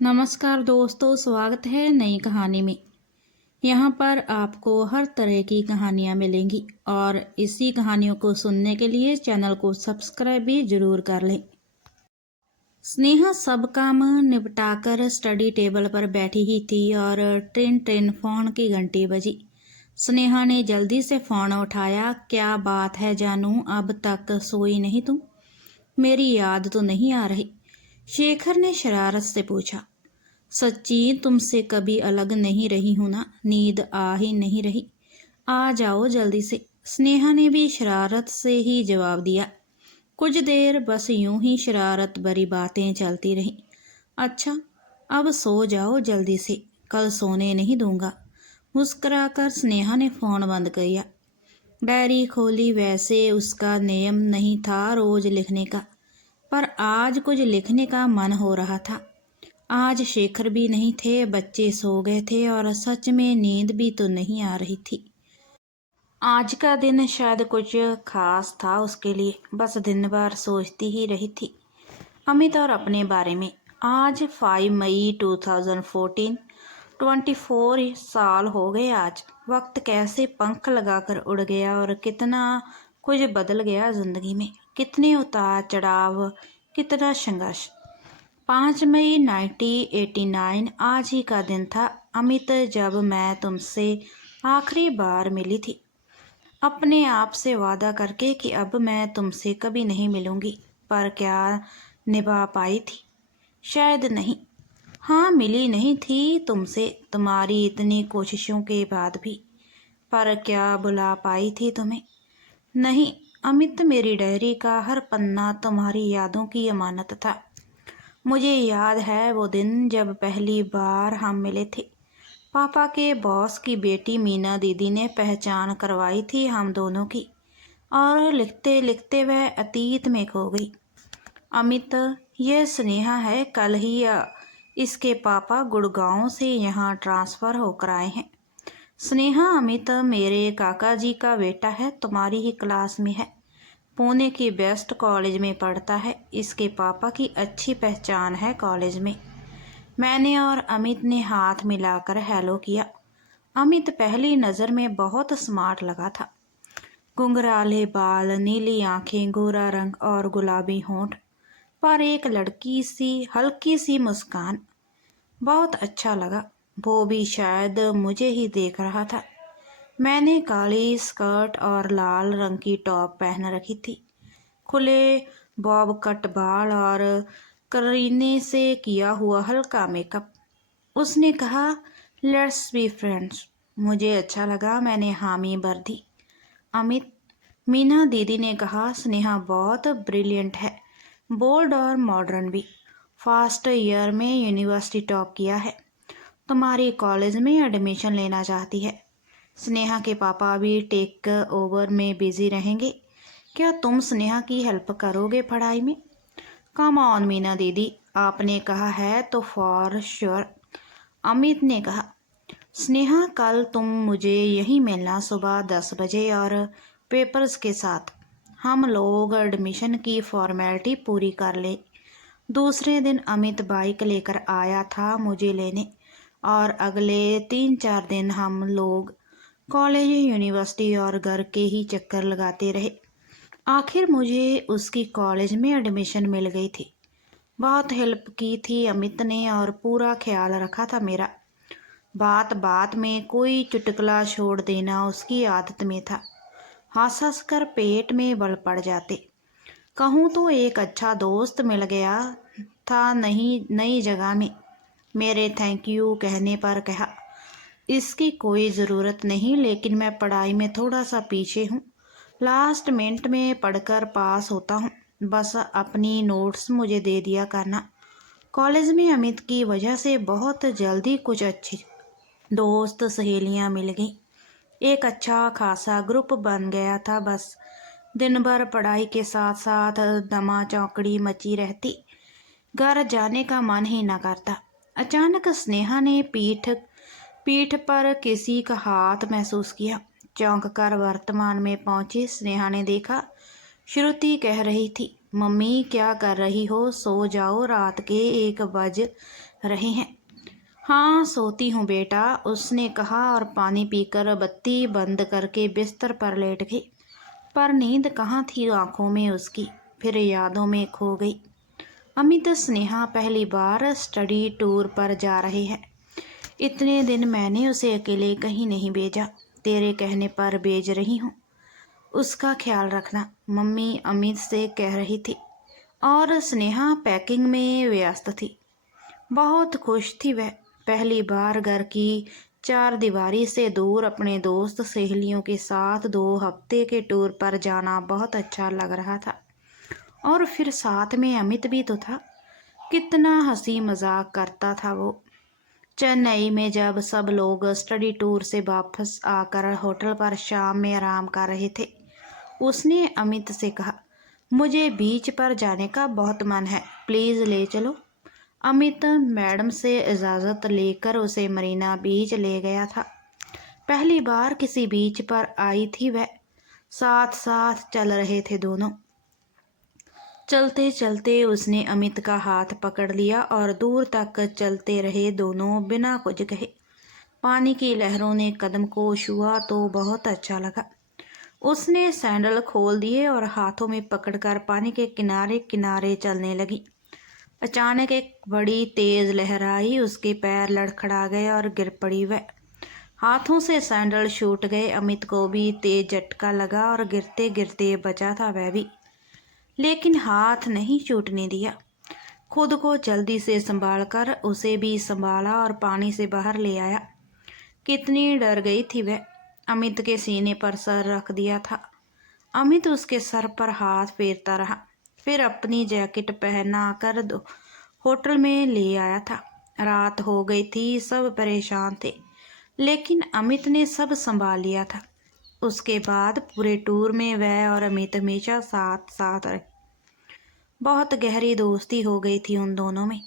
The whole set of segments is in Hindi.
नमस्कार दोस्तों, स्वागत है नई कहानी में। यहाँ पर आपको हर तरह की कहानियाँ मिलेंगी और इसी कहानियों को सुनने के लिए चैनल को सब्सक्राइब भी जरूर कर लें। स्नेहा सब काम निपटाकर स्टडी टेबल पर बैठी ही थी और ट्रिन ट्रिन फोन की घंटी बजी। स्नेहा ने जल्दी से फोन उठाया। क्या बात है जानू, अब तक सोई नहीं तुम? मेरी याद तो नहीं आ रही? शेखर ने शरारत से पूछा। सच्ची तुमसे कभी अलग नहीं रही हूं ना, नींद आ ही नहीं रही। आ जाओ जल्दी से, स्नेहा ने भी शरारत से ही जवाब दिया। कुछ देर बस यूं ही शरारत भरी बातें चलती रहीं। अच्छा, अब सो जाओ जल्दी से, कल सोने नहीं दूंगा। मुस्कुराकर स्नेहा ने फोन बंद किया। डायरी खोली। वैसे उसका नियम नहीं था रोज लिखने का, पर आज कुछ लिखने का मन हो रहा था। आज शेखर भी नहीं थे, बच्चे सो गए थे और सच में नींद भी तो नहीं आ रही थी। आज का दिन शायद कुछ खास था उसके लिए, बस दिन भर सोचती ही रही थी अमित और अपने बारे में। आज 5 मई 2014, 24 साल हो गए आज। वक्त कैसे पंख लगाकर उड़ गया और कितना कुछ बदल गया जिंदगी में। कितने उतार चढ़ाव, कितना संघर्ष। 5 मई 1989 आज ही का दिन था अमित, जब मैं तुमसे आखिरी बार मिली थी, अपने आप से वादा करके कि अब मैं तुमसे कभी नहीं मिलूंगी। पर क्या निभा पाई थी? शायद नहीं। हाँ, मिली नहीं थी तुमसे, तुम्हारी इतनी कोशिशों के बाद भी। पर क्या बुला पाई थी तुम्हें? नहीं अमित, मेरी डायरी का हर पन्ना तुम्हारी यादों की अमानत था। मुझे याद है वो दिन जब पहली बार हम मिले थे। पापा के बॉस की बेटी मीना दीदी ने पहचान करवाई थी हम दोनों की, और लिखते लिखते वह अतीत में खो गई। अमित, यह स्नेहा है। कल ही इसके पापा गुड़गांव से यहाँ ट्रांसफ़र होकर आए हैं। स्नेहा, अमित मेरे काका जी का बेटा है, तुम्हारी ही क्लास में है, पुणे की बेस्ट कॉलेज में पढ़ता है। इसके पापा की अच्छी पहचान है कॉलेज में। मैंने और अमित ने हाथ मिलाकर हेलो किया। अमित पहली नज़र में बहुत स्मार्ट लगा था। घुंघराले बाल, नीली आंखें, गोरा रंग और गुलाबी होंठ पर एक लड़की सी हल्की सी मुस्कान। बहुत अच्छा लगा। वो भी शायद मुझे ही देख रहा था। मैंने काली स्कर्ट और लाल रंग की टॉप पहन रखी थी, खुले बॉब कट बाल और करीने से किया हुआ हल्का मेकअप। उसने कहा, लेट्स बी फ्रेंड्स। मुझे अच्छा लगा, मैंने हामी भर दी। अमित, मीना दीदी ने कहा, स्नेहा बहुत ब्रिलियंट है, बोल्ड और मॉडर्न भी। फर्स्ट ईयर में यूनिवर्सिटी टॉप किया है, तुम्हारी कॉलेज में एडमिशन लेना चाहती है। स्नेहा के पापा भी टेक ओवर में बिजी रहेंगे। क्या तुम स्नेहा की हेल्प करोगे पढ़ाई में? कम ऑन मीना दीदी, आपने कहा है तो फॉर श्योर। अमित ने कहा। स्नेहा, कल तुम मुझे यहीं मिलना सुबह 10 बजे और पेपर्स के साथ। हम लोग एडमिशन की फॉर्मेलिटी पूरी कर ले। दूसरे दिन अमित बाइक लेकर आया था मुझे लेने, और अगले 3-4 दिन हम लोग कॉलेज, यूनिवर्सिटी और घर के ही चक्कर लगाते रहे। आखिर मुझे उसकी कॉलेज में एडमिशन मिल गई थी। बहुत हेल्प की थी अमित ने और पूरा ख्याल रखा था मेरा। बात बात में कोई चुटकुला छोड़ देना उसकी आदत में था। हंस हंस कर पेट में बल पड़ जाते। कहूँ तो एक अच्छा दोस्त मिल गया था नहीं नई जगह में। मेरे थैंक यू कहने पर कहा, इसकी कोई ज़रूरत नहीं, लेकिन मैं पढ़ाई में थोड़ा सा पीछे हूँ। लास्ट मिनट में पढ़कर पास होता हूँ, बस अपनी नोट्स मुझे दे दिया करना। कॉलेज में अमित की वजह से बहुत जल्दी कुछ अच्छी दोस्त सहेलियाँ मिल गई। एक अच्छा खासा ग्रुप बन गया था। बस दिन भर पढ़ाई के साथ साथ दमा चौकड़ी मची रहती। घर जाने का मन ही न करता। अचानक स्नेहा ने पीठ पर किसी का हाथ महसूस किया। चौंक कर वर्तमान में पहुंची स्नेहा ने देखा, श्रुति कह रही थी, मम्मी क्या कर रही हो? सो जाओ, रात के 1 बज रहे हैं। हाँ सोती हूँ बेटा, उसने कहा और पानी पीकर बत्ती बंद करके बिस्तर पर लेट गई। पर नींद कहाँ थी आंखों में उसकी, फिर यादों में खो गई। अमित स्नेहा पहली बार स्टडी टूर पर जा रहे हैं। इतने दिन मैंने उसे अकेले कहीं नहीं भेजा, तेरे कहने पर भेज रही हूँ। उसका ख्याल रखना, मम्मी अमित से कह रही थी। और स्नेहा पैकिंग में व्यस्त थी। बहुत खुश थी वह। पहली बार घर की 4 दीवारी से दूर अपने दोस्त सहेलियों के साथ 2 हफ्ते के टूर पर जाना बहुत अच्छा लग रहा था। और फिर साथ में अमित भी तो था। कितना हंसी मजाक करता था वो। चेन्नई में जब सब लोग स्टडी टूर से वापस आकर होटल पर शाम में आराम कर रहे थे, उसने अमित से कहा, मुझे बीच पर जाने का बहुत मन है, प्लीज़ ले चलो। अमित मैडम से इजाज़त लेकर उसे मरीना बीच ले गया था। पहली बार किसी बीच पर आई थी वह। साथ साथ चल रहे थे दोनों। चलते चलते उसने अमित का हाथ पकड़ लिया और दूर तक चलते रहे दोनों बिना कुछ कहे। पानी की लहरों ने कदम को छुआ तो बहुत अच्छा लगा। उसने सैंडल खोल दिए और हाथों में पकड़कर पानी के किनारे किनारे चलने लगी। अचानक एक बड़ी तेज लहर आई, उसके पैर लड़खड़ा गए और गिर पड़ी वह। हाथों से सैंडल छूट गए। अमित को भी तेज झटका लगा और गिरते गिरते बचा था वह भी, लेकिन हाथ नहीं छूटने दिया। खुद को जल्दी से संभालकर उसे भी संभाला और पानी से बाहर ले आया। कितनी डर गई थी वह। अमित के सीने पर सर रख दिया था। अमित उसके सर पर हाथ फेरता रहा, फिर अपनी जैकेट पहना कर होटल में ले आया था। रात हो गई थी, सब परेशान थे, लेकिन अमित ने सब संभाल लिया था। उसके बाद पूरे टूर में वह और अमित हमेशा साथ साथ रहे। बहुत गहरी दोस्ती हो गई थी उन दोनों में,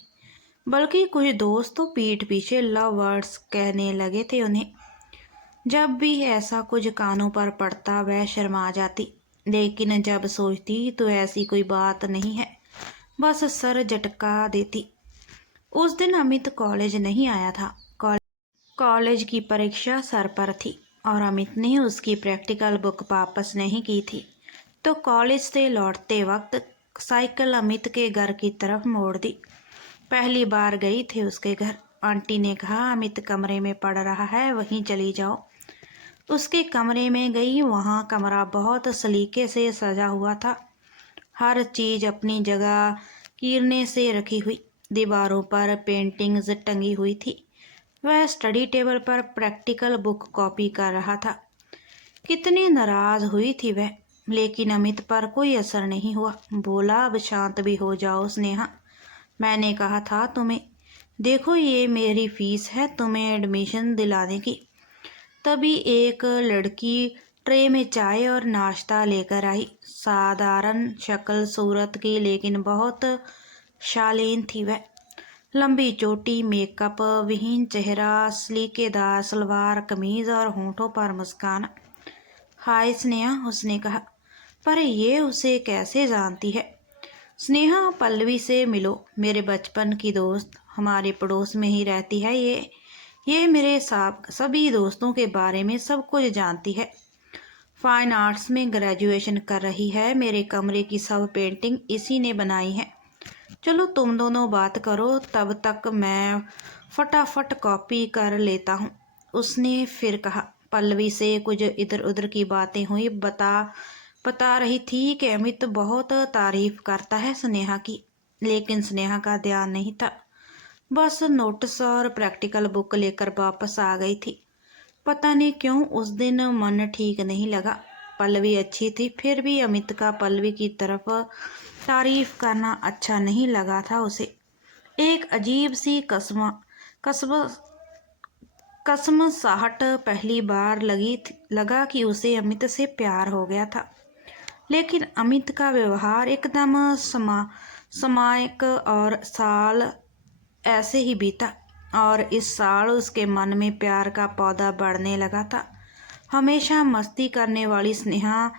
बल्कि कुछ दोस्त तो पीठ पीछे लव वर्ड्स कहने लगे थे उन्हें। जब भी ऐसा कुछ कानों पर पड़ता वह शर्मा जाती, लेकिन जब सोचती तो ऐसी कोई बात नहीं है, बस सर झटका देती। उस दिन अमित कॉलेज नहीं आया था। कॉलेज की परीक्षा सर पर थी और अमित ने उसकी प्रैक्टिकल बुक वापस नहीं की थी। तो कॉलेज से लौटते वक्त साइकिल अमित के घर की तरफ मोड़ दी। पहली बार गई थी उसके घर। आंटी ने कहा, अमित कमरे में पड़ रहा है, वहीं चली जाओ। उसके कमरे में गई। वहाँ कमरा बहुत सलीके से सजा हुआ था। हर चीज़ अपनी जगह कीरने से रखी हुई। दीवारों पर पेंटिंग्स टंगी हुई थी। वह स्टडी टेबल पर प्रैक्टिकल बुक कॉपी कर रहा था। कितनी नाराज हुई थी वह, लेकिन अमित पर कोई असर नहीं हुआ। बोला, अब शांत भी हो जाओ स्नेहा, मैंने कहा था तुम्हें। देखो ये मेरी फीस है तुम्हें एडमिशन दिलाने की। तभी एक लड़की ट्रे में चाय और नाश्ता लेकर आई। साधारण शक्ल सूरत की, लेकिन बहुत शालीन थी वह। लंबी चोटी, मेकअप विहीन चेहरा, सलीकेदार सलवार कमीज और होंठों पर मुस्कान। हाय स्नेहा, उसने कहा। पर ये उसे कैसे जानती है? स्नेहा, पल्लवी से मिलो, मेरे बचपन की दोस्त, हमारे पड़ोस में ही रहती है। ये मेरे सभी दोस्तों के बारे में सब कुछ जानती है। फाइन आर्ट्स में ग्रेजुएशन कर रही है। मेरे कमरे की सब पेंटिंग इसी ने बनाई है। चलो तुम दोनों बात करो, तब तक मैं फटाफट कॉपी कर लेता हूँ, उसने फिर कहा। पल्लवी से कुछ इधर उधर की बातें हुई। बता रही थी कि अमित बहुत तारीफ करता है स्नेहा की, लेकिन स्नेहा का ध्यान नहीं था। बस नोट्स और प्रैक्टिकल बुक लेकर वापस आ गई थी। पता नहीं क्यों उस दिन मन ठीक नहीं लगा। पल्लवी अच्छी थी, फिर भी अमित का पल्लवी की तरफ तारीफ करना अच्छा नहीं लगा था उसे। एक अजीब सी कसमसाहट पहली बार लगा कि उसे अमित से प्यार हो गया था। लेकिन अमित का व्यवहार एकदम समायक और साल ऐसे ही बीता। और इस साल उसके मन में प्यार का पौधा बढ़ने लगा था। हमेशा मस्ती करने वाली स्नेहा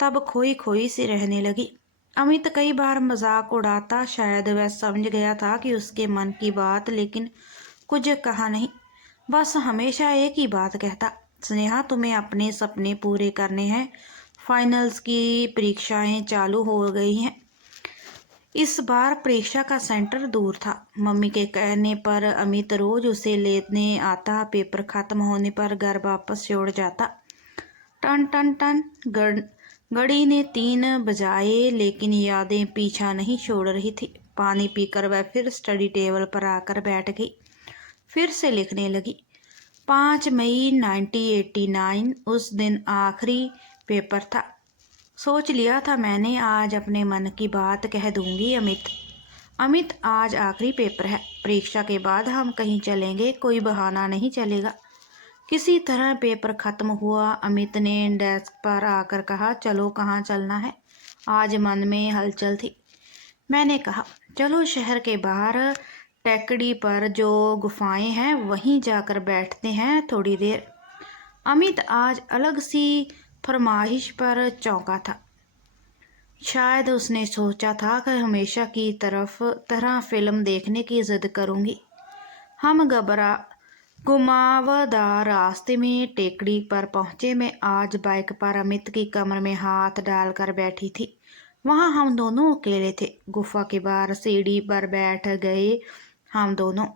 तब खोई खोई सी रहने लगी। अमित कई बार मजाक उड़ाता, शायद वह समझ गया था कि उसके मन की बात, लेकिन कुछ कहा नहीं। बस हमेशा एक ही बात कहता, स्नेहा तुम्हें अपने सपने पूरे करने हैं, फाइनल्स की परीक्षाएं चालू हो गई हैं। इस बार परीक्षा का सेंटर दूर था। मम्मी के कहने पर अमित रोज उसे लेने आता, पेपर खत्म होने पर घर वापस छोड़ जाता। टन टन टन घड़ी ने 3 बजाए, लेकिन यादें पीछा नहीं छोड़ रही थी। पानी पीकर वह फिर स्टडी टेबल पर आकर बैठ गई, फिर से लिखने लगी। 5 मई 1989 उस दिन आखिरी पेपर था। सोच लिया था मैंने, आज अपने मन की बात कह दूंगी अमित आज आखिरी पेपर है, परीक्षा के बाद हम कहीं चलेंगे, कोई बहाना नहीं चलेगा। किसी तरह पेपर खत्म हुआ। अमित ने डेस्क पर आकर कहा, चलो कहाँ चलना है? आज मन में हलचल थी। मैंने कहा, चलो शहर के बाहर टेकड़ी पर जो गुफाएं हैं वहीं जाकर बैठते हैं थोड़ी देर। अमित आज अलग सी फरमाइश पर चौंका था। शायद उसने सोचा था कि हमेशा की तरह फिल्म देखने की जिद करूंगी। हम घुमावदार रास्ते में टेकड़ी पर पहुंचे। मैं आज बाइक पर अमित की कमर में हाथ डालकर बैठी थी। वहां हम दोनों अकेले थे। गुफा के बाहर सीढ़ी पर बैठ गए हम दोनों।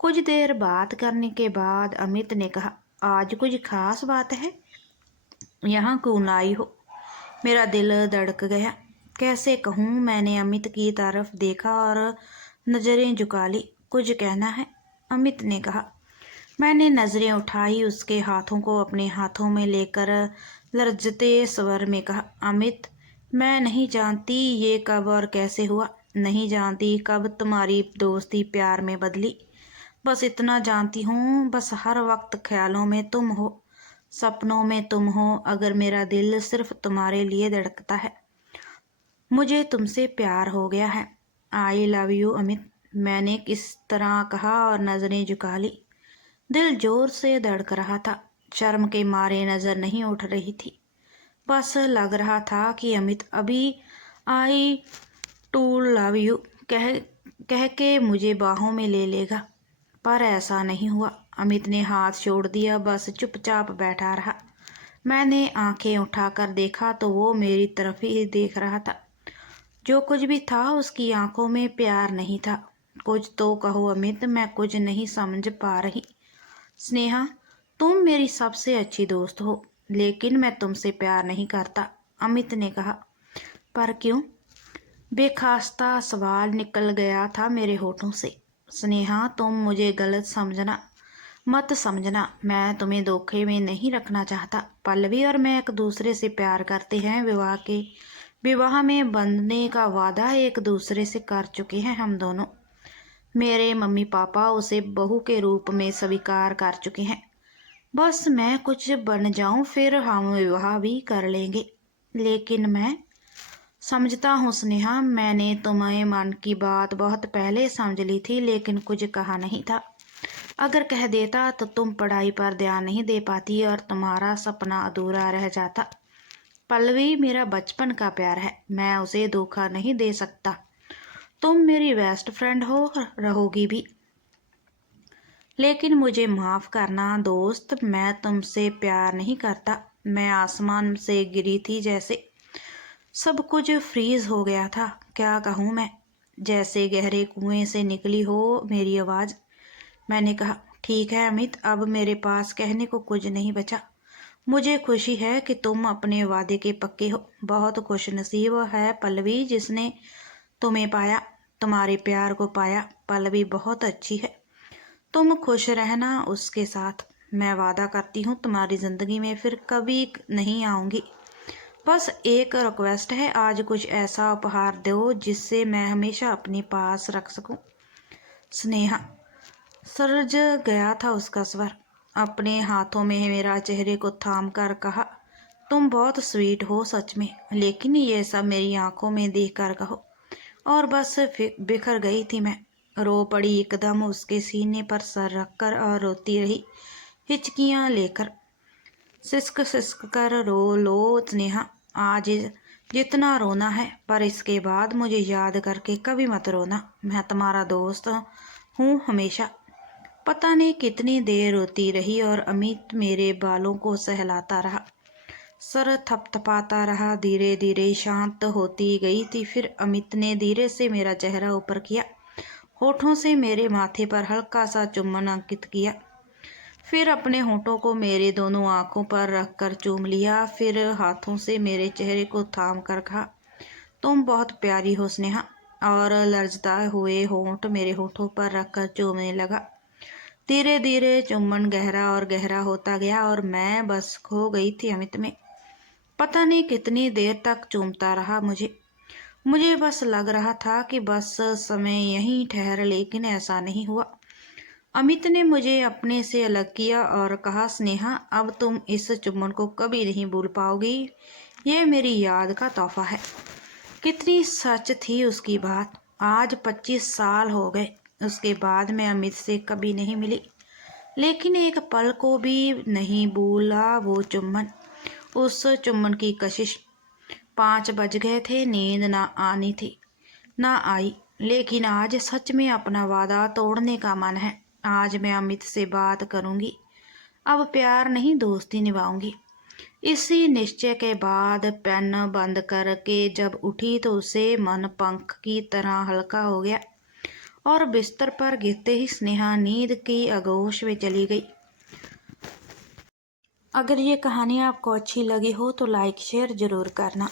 कुछ देर बात करने के बाद अमित ने कहा, आज कुछ खास बात है? यहाँ क्यों आई हो? मेरा दिल धड़क गया। कैसे कहूँ? मैंने अमित की तरफ देखा और नज़रें झुका ली। कुछ कहना है? अमित ने कहा। मैंने नज़रें उठाई, उसके हाथों को अपने हाथों में लेकर लर्जते स्वर में कहा, अमित मैं नहीं जानती ये कब और कैसे हुआ, नहीं जानती कब तुम्हारी दोस्ती प्यार में बदली। बस इतना जानती हूँ, बस हर वक्त ख्यालों में तुम हो, सपनों में तुम हो। अगर मेरा दिल सिर्फ तुम्हारे लिए धड़कता है। मुझे तुमसे प्यार हो गया है। I love you Amit. मैंने किस तरह कहा और नज़रें झुका ली। दिल जोर से धड़क रहा था। शर्म के मारे नज़र नहीं उठ रही थी। बस लग रहा था कि अमित अभी आई टू लव यू कह के मुझे बाहों में ले लेगा, पर ऐसा नहीं हुआ। अमित ने हाथ छोड़ दिया, बस चुपचाप बैठा रहा। मैंने आंखें उठाकर देखा तो वो मेरी तरफ ही देख रहा था। जो कुछ भी था उसकी आंखों में प्यार नहीं था। कुछ तो कहो अमित, मैं कुछ नहीं समझ पा रही। स्नेहा, तुम मेरी सबसे अच्छी दोस्त हो, लेकिन मैं तुमसे प्यार नहीं करता, अमित ने कहा। पर क्यों? बेखास्ता सवाल निकल गया था मेरे होठों से। स्नेहा, तुम मुझे गलत मत समझना, मैं तुम्हें धोखे में नहीं रखना चाहता। पल्लवी और मैं एक दूसरे से प्यार करते हैं। विवाह में बंधने का वादा एक दूसरे से कर चुके हैं हम दोनों। मेरे मम्मी पापा उसे बहू के रूप में स्वीकार कर चुके हैं। बस मैं कुछ बन जाऊं, फिर हम विवाह भी कर लेंगे। लेकिन मैं समझता हूँ स्नेहा, मैंने तुम्हारे मन की बात बहुत पहले समझ ली थी, लेकिन कुछ कहा नहीं था। अगर कह देता तो तुम पढ़ाई पर ध्यान नहीं दे पाती और तुम्हारा सपना अधूरा रह जाता। पल्लवी मेरा बचपन का प्यार है, मैं उसे धोखा नहीं दे सकता। तुम मेरी बेस्ट फ्रेंड हो, रहोगी भी। लेकिन मुझे माफ़ करना दोस्त, मैं तुमसे प्यार नहीं करता। मैं आसमान से गिरी थी जैसे। सब कुछ फ्रीज हो गया था। क्या कहूँ मैं? जैसे गहरे कुएं से निकली हो मेरी आवाज़। मैंने कहा, ठीक है अमित, अब मेरे पास कहने को कुछ नहीं बचा। मुझे खुशी है कि तुम अपने वादे के पक्के हो। बहुत खुशनसीब है पल्लवी जिसने तुम्हें पाया, तुम्हारे प्यार को पाया। पल्लवी बहुत अच्छी है, तुम खुश रहना उसके साथ। मैं वादा करती हूँ तुम्हारी ज़िंदगी में फिर कभी नहीं आऊँगी। बस एक रिक्वेस्ट है, आज कुछ ऐसा उपहार दो जिससे मैं हमेशा अपने पास रख सकूं। स्नेहा, सरज गया था उसका स्वर। अपने हाथों में मेरा चेहरे को थाम कर कहा, तुम बहुत स्वीट हो सच में, लेकिन ये सब मेरी आंखों में देख कर कहो। और बस बिखर गई थी मैं। रो पड़ी एकदम, उसके सीने पर सर रखकर, और रोती रही हिचकियाँ लेकर। सिसक सिसक कर रो लो स्नेहा, आज जितना रोना है, पर इसके बाद मुझे याद करके कभी मत रोना। मैं तुम्हारा दोस्त हूँ हमेशा। पता नहीं कितनी देर रोती रही और अमित मेरे बालों को सहलाता रहा, सर थपथपाता रहा। धीरे धीरे शांत होती गई थी। फिर अमित ने धीरे से मेरा चेहरा ऊपर किया, होठों से मेरे माथे पर हल्का सा चुम्बन अंकित किया। फिर अपने होठों को मेरे दोनों आंखों पर रखकर चूम लिया। फिर हाथों से मेरे चेहरे को थाम कर कहा, तुम बहुत प्यारी हो स्नेहा। और लर्जता हुए होंठ मेरे होठों पर रखकर चूमने लगा। धीरे धीरे चुम्बन गहरा और गहरा होता गया और मैं बस खो गई थी अमित में। पता नहीं कितनी देर तक चूमता रहा मुझे बस लग रहा था कि बस समय यहीं ठहर, लेकिन ऐसा नहीं हुआ। अमित ने मुझे अपने से अलग किया और कहा, स्नेहा अब तुम इस चुम्बन को कभी नहीं भूल पाओगी। ये मेरी याद का तोहफा है। कितनी सच थी उसकी बात। आज 25 साल हो गए। उसके बाद मैं अमित से कभी नहीं मिली, लेकिन एक पल को भी नहीं भूला वो चुम्बन, उस चुम्बन की कशिश। 5 बज गए थे, नींद ना आई, लेकिन आज सच में अपना वादा तोड़ने का मन है। आज मैं अमित से बात करूंगी। अब प्यार नहीं, दोस्ती निभाऊंगी। इसी निश्चय के बाद पेन बंद करके जब उठी तो उसे मन पंख की तरह हल्का हो गया और बिस्तर पर गिरते ही स्नेहा नींद की आगोश में चली गई। अगर ये कहानी आपको अच्छी लगी हो तो लाइक शेयर ज़रूर करना।